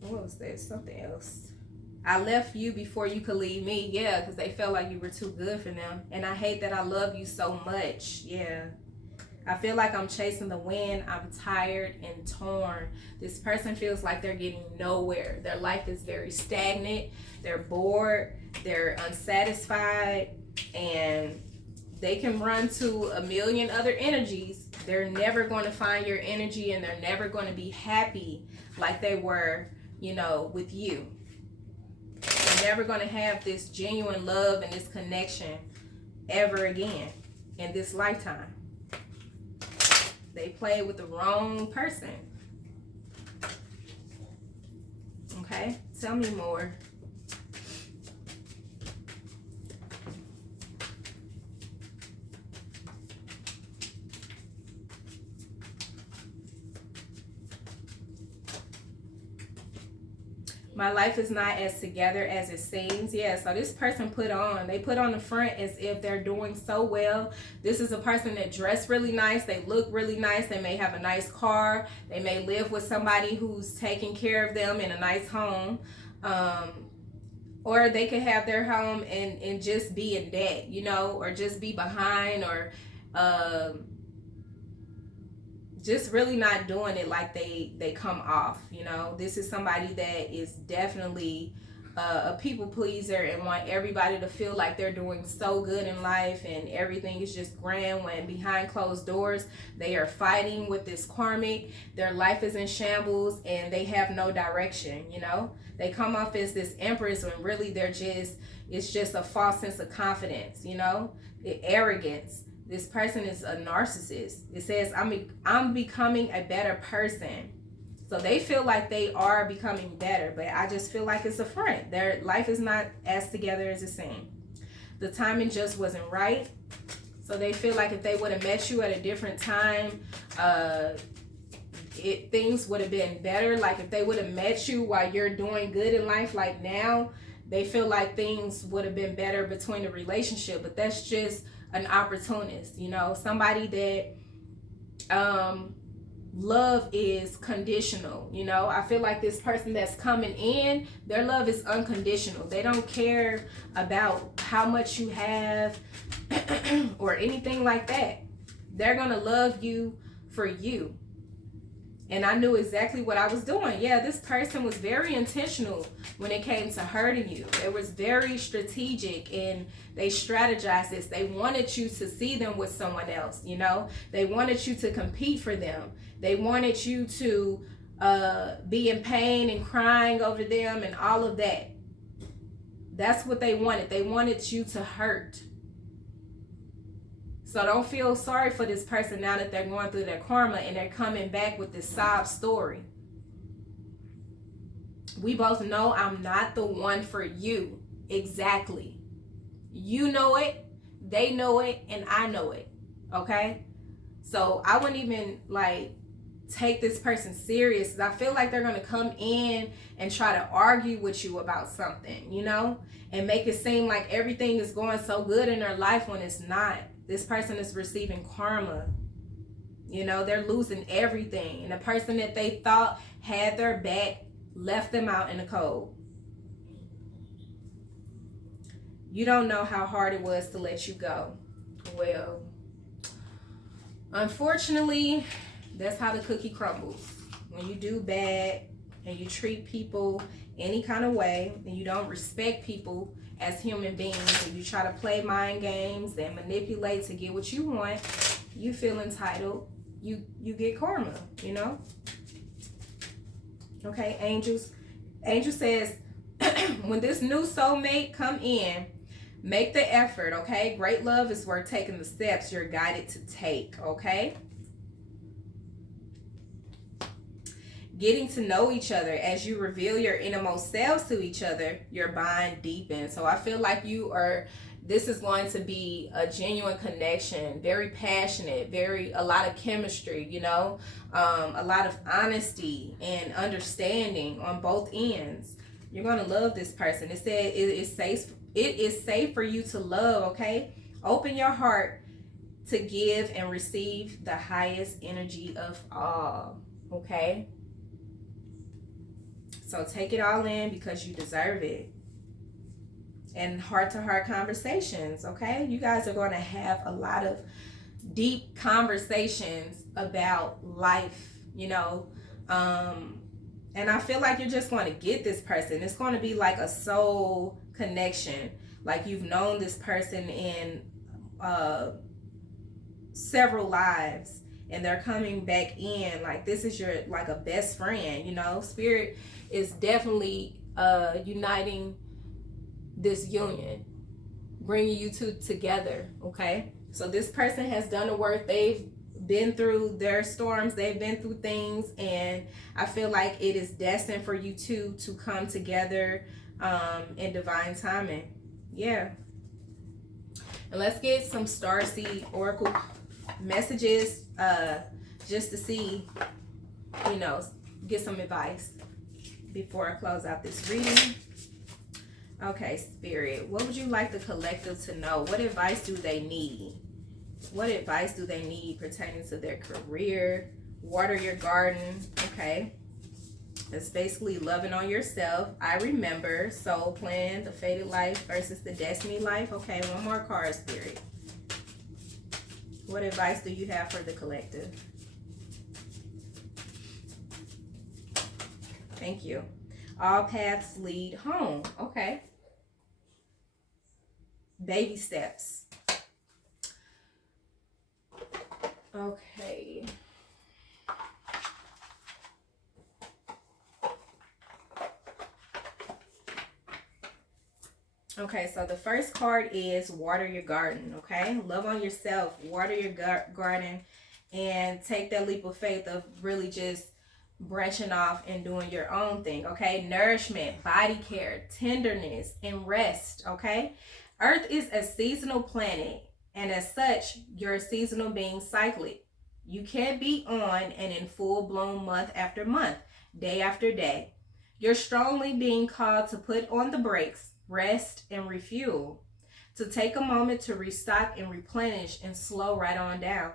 What was that? Something else. I left you before you could leave me. Yeah, because they felt like you were too good for them. And I hate that I love you so much. Yeah. I feel like I'm chasing the wind. I'm tired and torn. This person feels like they're getting nowhere. Their life is very stagnant. They're bored. They're unsatisfied. And they can run to a million other energies. They're never going to find your energy, and they're never going to be happy like they were, you know, with you. They're never going to have this genuine love and this connection ever again in this lifetime. They played with the wrong person. Okay, tell me more. My life is not as together as it seems. Yeah, so this person they put on the front as if they're doing so well. This is a person that dressed really nice. They look really nice. They may have a nice car. They may live with somebody who's taking care of them in a nice home. Or they could have their home and just be in debt, you know, or just be behind, or just really not doing it like they come off, you know. This is somebody that is definitely a people pleaser and want everybody to feel like they're doing so good in life and everything is just grand, when behind closed doors they are fighting with this karmic. Their life is in shambles and they have no direction, you know. They come off as this Empress when really it's just a false sense of confidence, you know, arrogance. This person is a narcissist. It says, I'm becoming a better person. So they feel like they are becoming better, but I just feel like it's a front. Their life is not as together as it seems. The timing just wasn't right. So they feel like if they would have met you at a different time, things would have been better. Like if they would have met you while you're doing good in life, like now, they feel like things would have been better between the relationship. But that's just an opportunist, you know, somebody that love is conditional, you know. I feel like this person that's coming in, their love is unconditional. They don't care about how much you have or anything like that. They're gonna love you for you. And I knew exactly what I was doing. Yeah, this person was very intentional when it came to hurting you. It was very strategic, and they strategized this. They wanted you to see them with someone else, you know. They wanted you to compete for them. They wanted you to be in pain and crying over them and all of that. That's what they wanted. They wanted you to hurt. So don't feel sorry for this person now that they're going through their karma and they're coming back with this sob story. We both know I'm not the one for you. Exactly. You know it. They know it and I know it. Okay? So I wouldn't even like take this person serious. I feel like they're gonna come in and try to argue with you about something, you know, and make it seem like everything is going so good in their life when it's not. This person is receiving karma. You know, they're losing everything. And the person that they thought had their back left them out in the cold. You don't know how hard it was to let you go. Well, unfortunately, that's how the cookie crumbles. When you do bad and you treat people any kind of way and you don't respect people as human beings and you try to play mind games and manipulate to get what you want, you feel entitled. You get karma, you know? Okay, angels. Angel says, when this new soulmate come in, make the effort, okay? Great love is worth taking the steps you're guided to take, okay? Getting to know each other as you reveal your innermost selves to each other, your bond deepens. So I feel like this is going to be a genuine connection, very passionate, a lot of chemistry, you know, a lot of honesty and understanding on both ends. You're going to love this person. It said it is safe for you to love, okay? Open your heart to give and receive the highest energy of all, okay? So take it all in because you deserve it. And heart-to-heart conversations, okay? You guys are going to have a lot of deep conversations about life, you know. And I feel like you're just going to get this person. It's going to be like a soul connection. Like you've known this person in several lives and they're coming back in. Like this is your, like a best friend, you know. Spirit is definitely uniting this union, bringing you two together, okay? So this person has done the work. They've been through their storms, they've been through things, and I feel like it is destined for you two to come together in divine timing. Yeah. And let's get some starseed oracle messages just to see, you know, get some advice before I close out this reading. Okay, Spirit, what would you like the collective to know? What advice do they need? What advice do they need pertaining to their career? Water your garden, okay? It's basically loving on yourself. I remember, soul plan, the fated life versus the destiny life. Okay, one more card, Spirit. What advice do you have for the collective? Thank you. All paths lead home. Okay. Baby steps. Okay. Okay, so the first card is water your garden, okay? Love on yourself, water your garden, and take that leap of faith of really just branching off and doing your own thing, okay? Nourishment, body care, tenderness, and rest, okay? Earth is a seasonal planet, and as such, you're a seasonal being cyclic. You can't be on and in full bloom month after month, day after day. You're strongly being called to put on the brakes, rest, and refuel, to take a moment to restock and replenish and slow right on down.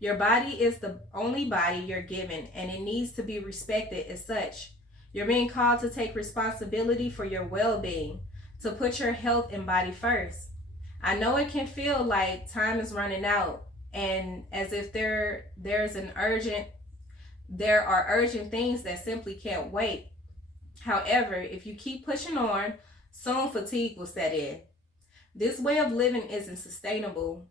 Your body is the only body you're given, and it needs to be respected as such. You're being called to take responsibility for your well-being, to put your health and body first. I know it can feel like time is running out, and as if there are urgent things that simply can't wait. However, if you keep pushing on, soon fatigue will set in. This way of living isn't sustainable.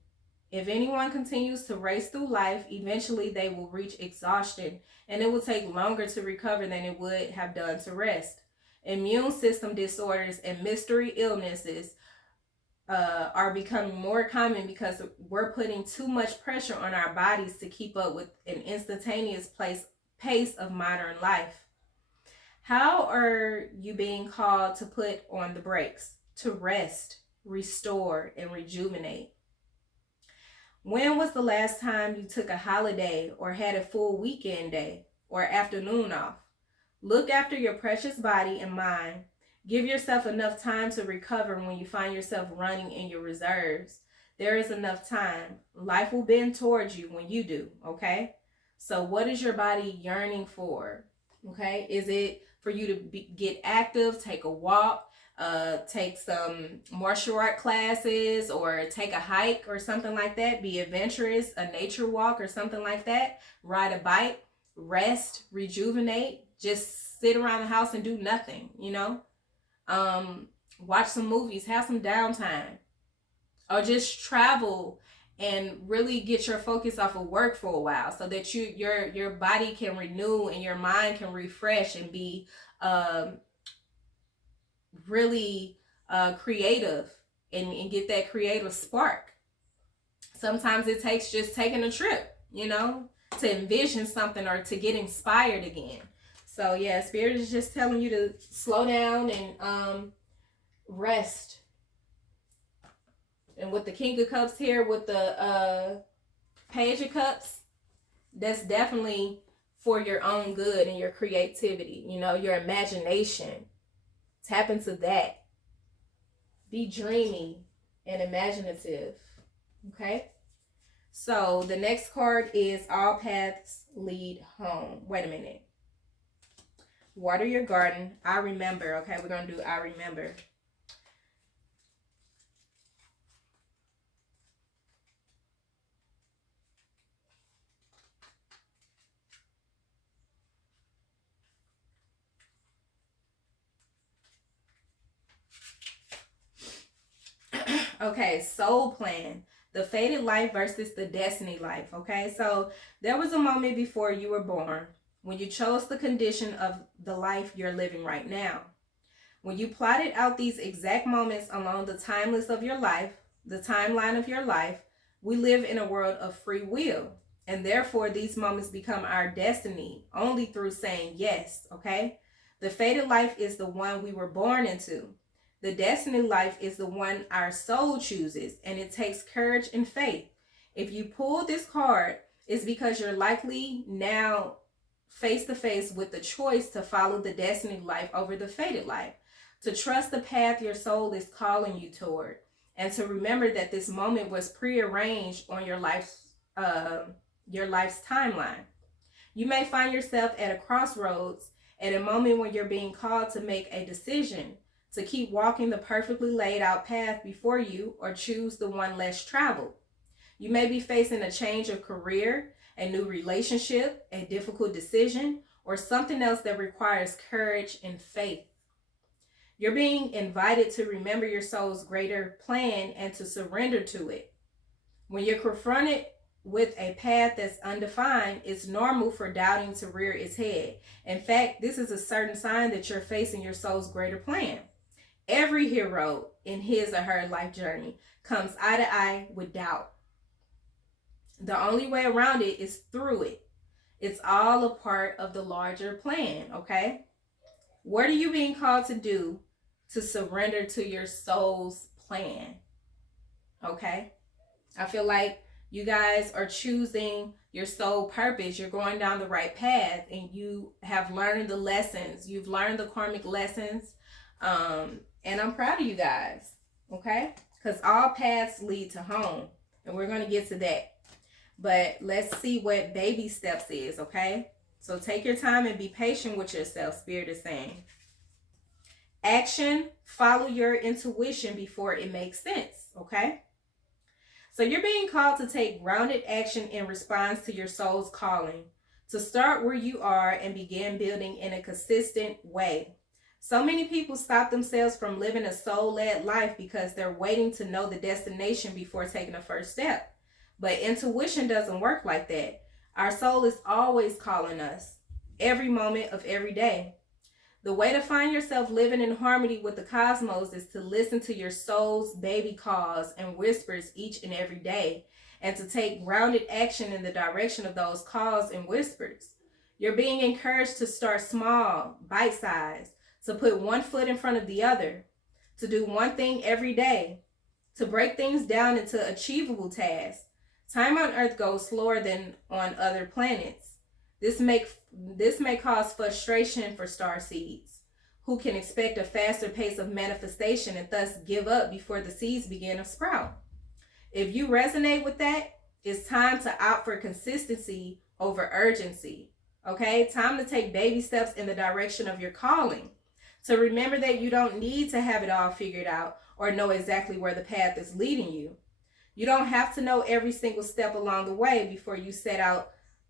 If anyone continues to race through life, eventually they will reach exhaustion, and it will take longer to recover than it would have done to rest. Immune system disorders and mystery illnesses are becoming more common because we're putting too much pressure on our bodies to keep up with an instantaneous pace of modern life. How are you being called to put on the brakes? To rest. restore, and rejuvenate. When was the last time you took a holiday or had a full weekend day or afternoon off? Look after your precious body and mind. Give yourself enough time to recover when you find yourself running in your reserves. There is enough time. Life will bend towards you when you do, okay? So what is your body yearning for? Okay? Is it for you to get active, take a walk, take some martial art classes, or take a hike or something like that? Be adventurous, a nature walk or something like that. Ride a bike, rest, rejuvenate, just sit around the house and do nothing, you know? Watch some movies, have some downtime, or just travel and really get your focus off of work for a while so that your body can renew and your mind can refresh and be really creative and get that creative spark. Sometimes it takes just taking a trip, you know, to envision something or to get inspired again. So yeah, Spirit is just telling you to slow down and rest. And with the King of Cups here, with the Page of Cups, that's definitely for your own good and your creativity, you know, your imagination. Tap into that. Be dreamy and imaginative. Okay? So the next card is All Paths Lead Home. Wait a minute. Water your garden. I remember. Okay, we're going to do I remember. Okay, soul plan. The fated life versus the destiny life. Okay, so there was a moment before you were born when you chose the condition of the life you're living right now. When you plotted out these exact moments along the timeless of your life, the timeline of your life, we live in a world of free will. And therefore, these moments become our destiny only through saying yes, okay? The fated life is the one we were born into. The destiny life is the one our soul chooses, and it takes courage and faith. If you pull this card, it's because you're likely now face to face with the choice to follow the destiny life over the fated life, to trust the path your soul is calling you toward, and to remember that this moment was prearranged on your life's timeline. You may find yourself at a crossroads, at a moment when you're being called to make a decision, to keep walking the perfectly laid out path before you or choose the one less traveled. You may be facing a change of career, a new relationship, a difficult decision, or something else that requires courage and faith. You're being invited to remember your soul's greater plan and to surrender to it. When you're confronted with a path that's undefined, it's normal for doubting to rear its head. In fact, this is a certain sign that you're facing your soul's greater plan. Every hero in his or her life journey comes eye to eye with doubt. The only way around it is through it. It's all a part of the larger plan, okay? What are you being called to do to surrender to your soul's plan? Okay? I feel like you guys are choosing your soul purpose. You're going down the right path and you have learned the lessons. You've learned the karmic lessons. And I'm proud of you guys, okay? Because all paths lead to home. And we're going to get to that. But let's see what baby steps is, okay? So take your time and be patient with yourself, Spirit is saying. Action, follow your intuition before it makes sense, okay? So you're being called to take grounded action in response to your soul's calling, to start where you are and begin building in a consistent way. So many people stop themselves from living a soul-led life because they're waiting to know the destination before taking the first step. But intuition doesn't work like that. Our soul is always calling us, every moment of every day. The way to find yourself living in harmony with the cosmos is to listen to your soul's baby calls and whispers each and every day, and to take grounded action in the direction of those calls and whispers. You're being encouraged to start small, bite-sized, to put one foot in front of the other, to do one thing every day, to break things down into achievable tasks. Time on Earth goes slower than on other planets. This may cause frustration for star seeds, who can expect a faster pace of manifestation and thus give up before the seeds begin to sprout. If you resonate with that, it's time to opt for consistency over urgency. Okay? Time to take baby steps in the direction of your calling. To remember that you don't need to have it all figured out or know exactly where the path is leading you. You don't have to know every single step along the way before you set out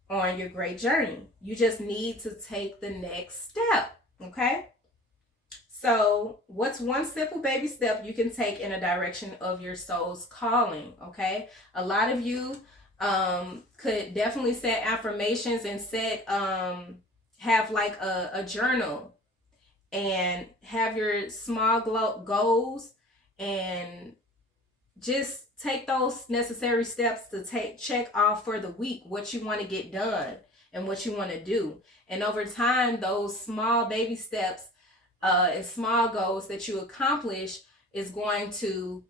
on your great journey. You just need to take the next step. Okay? So, what's one simple baby step you can take in a direction of your soul's calling? Okay, a lot of you could definitely set affirmations and have like a journal and have your small goals and just take those necessary steps to check off for the week what you want to get done and what you want to do. And over time, those small baby steps and small goals that you accomplish is going to,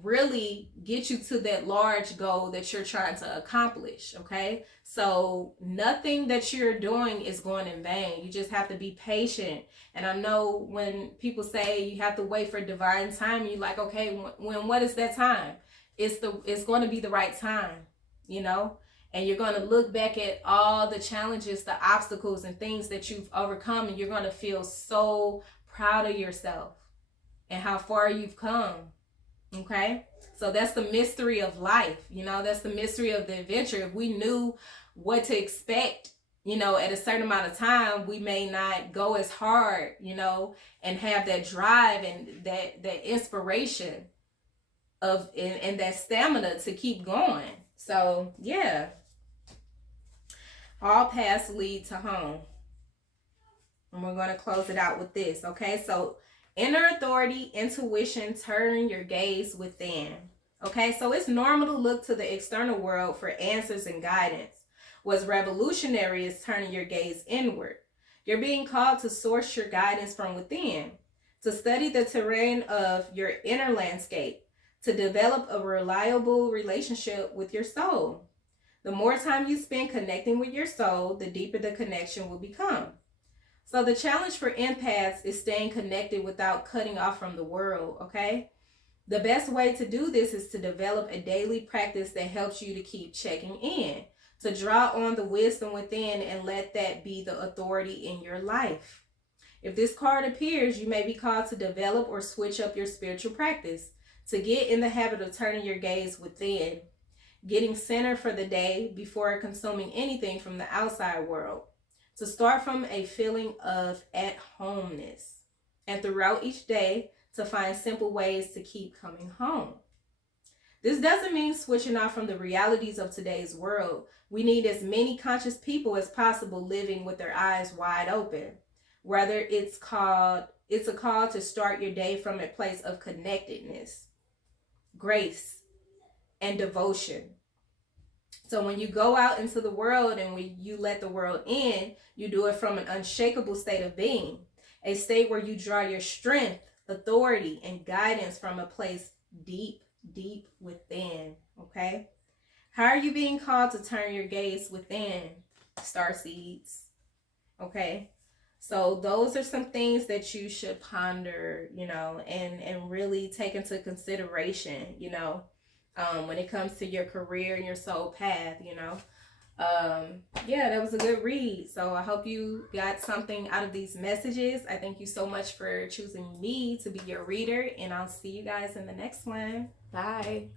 really get you to that large goal that you're trying to accomplish. Okay, so nothing that you're doing is going in vain. You just have to be patient. And I know when people say you have to wait for divine time, you're like, okay, what is that time? It's going to be the right time, and you're going to look back at all the challenges, the obstacles, and things that you've overcome, and you're going to feel so proud of yourself and how far you've come. Okay? So that's the mystery of life. That's the mystery of the adventure. If we knew what to expect, at a certain amount of time, we may not go as hard, and have that drive and that inspiration and that stamina to keep going. So, yeah. All paths lead to home. And we're going to close it out with this, okay? So, inner authority, intuition, turn your gaze within. Okay, so it's normal to look to the external world for answers and guidance. What's revolutionary is turning your gaze inward. You're being called to source your guidance from within, to study the terrain of your inner landscape, to develop a reliable relationship with your soul. The more time you spend connecting with your soul, the deeper the connection will become. So the challenge for empaths is staying connected without cutting off from the world, okay? The best way to do this is to develop a daily practice that helps you to keep checking in, to draw on the wisdom within and let that be the authority in your life. If this card appears, you may be called to develop or switch up your spiritual practice, to get in the habit of turning your gaze within, getting centered for the day before consuming anything from the outside world, to start from a feeling of at-homeness, and throughout each day to find simple ways to keep coming home. This doesn't mean switching off from the realities of today's world. We need as many conscious people as possible living with their eyes wide open. Whether it's a call to start your day from a place of connectedness, grace, and devotion. So when you go out into the world and when you let the world in, you do it from an unshakable state of being, a state where you draw your strength, authority, and guidance from a place deep, deep within, okay? How are you being called to turn your gaze within, starseeds? Okay? So those are some things that you should ponder, and really take into consideration, when it comes to your career and your soul path, yeah, that was a good read. So I hope you got something out of these messages. I thank you so much for choosing me to be your reader, and I'll see you guys in the next one. Bye.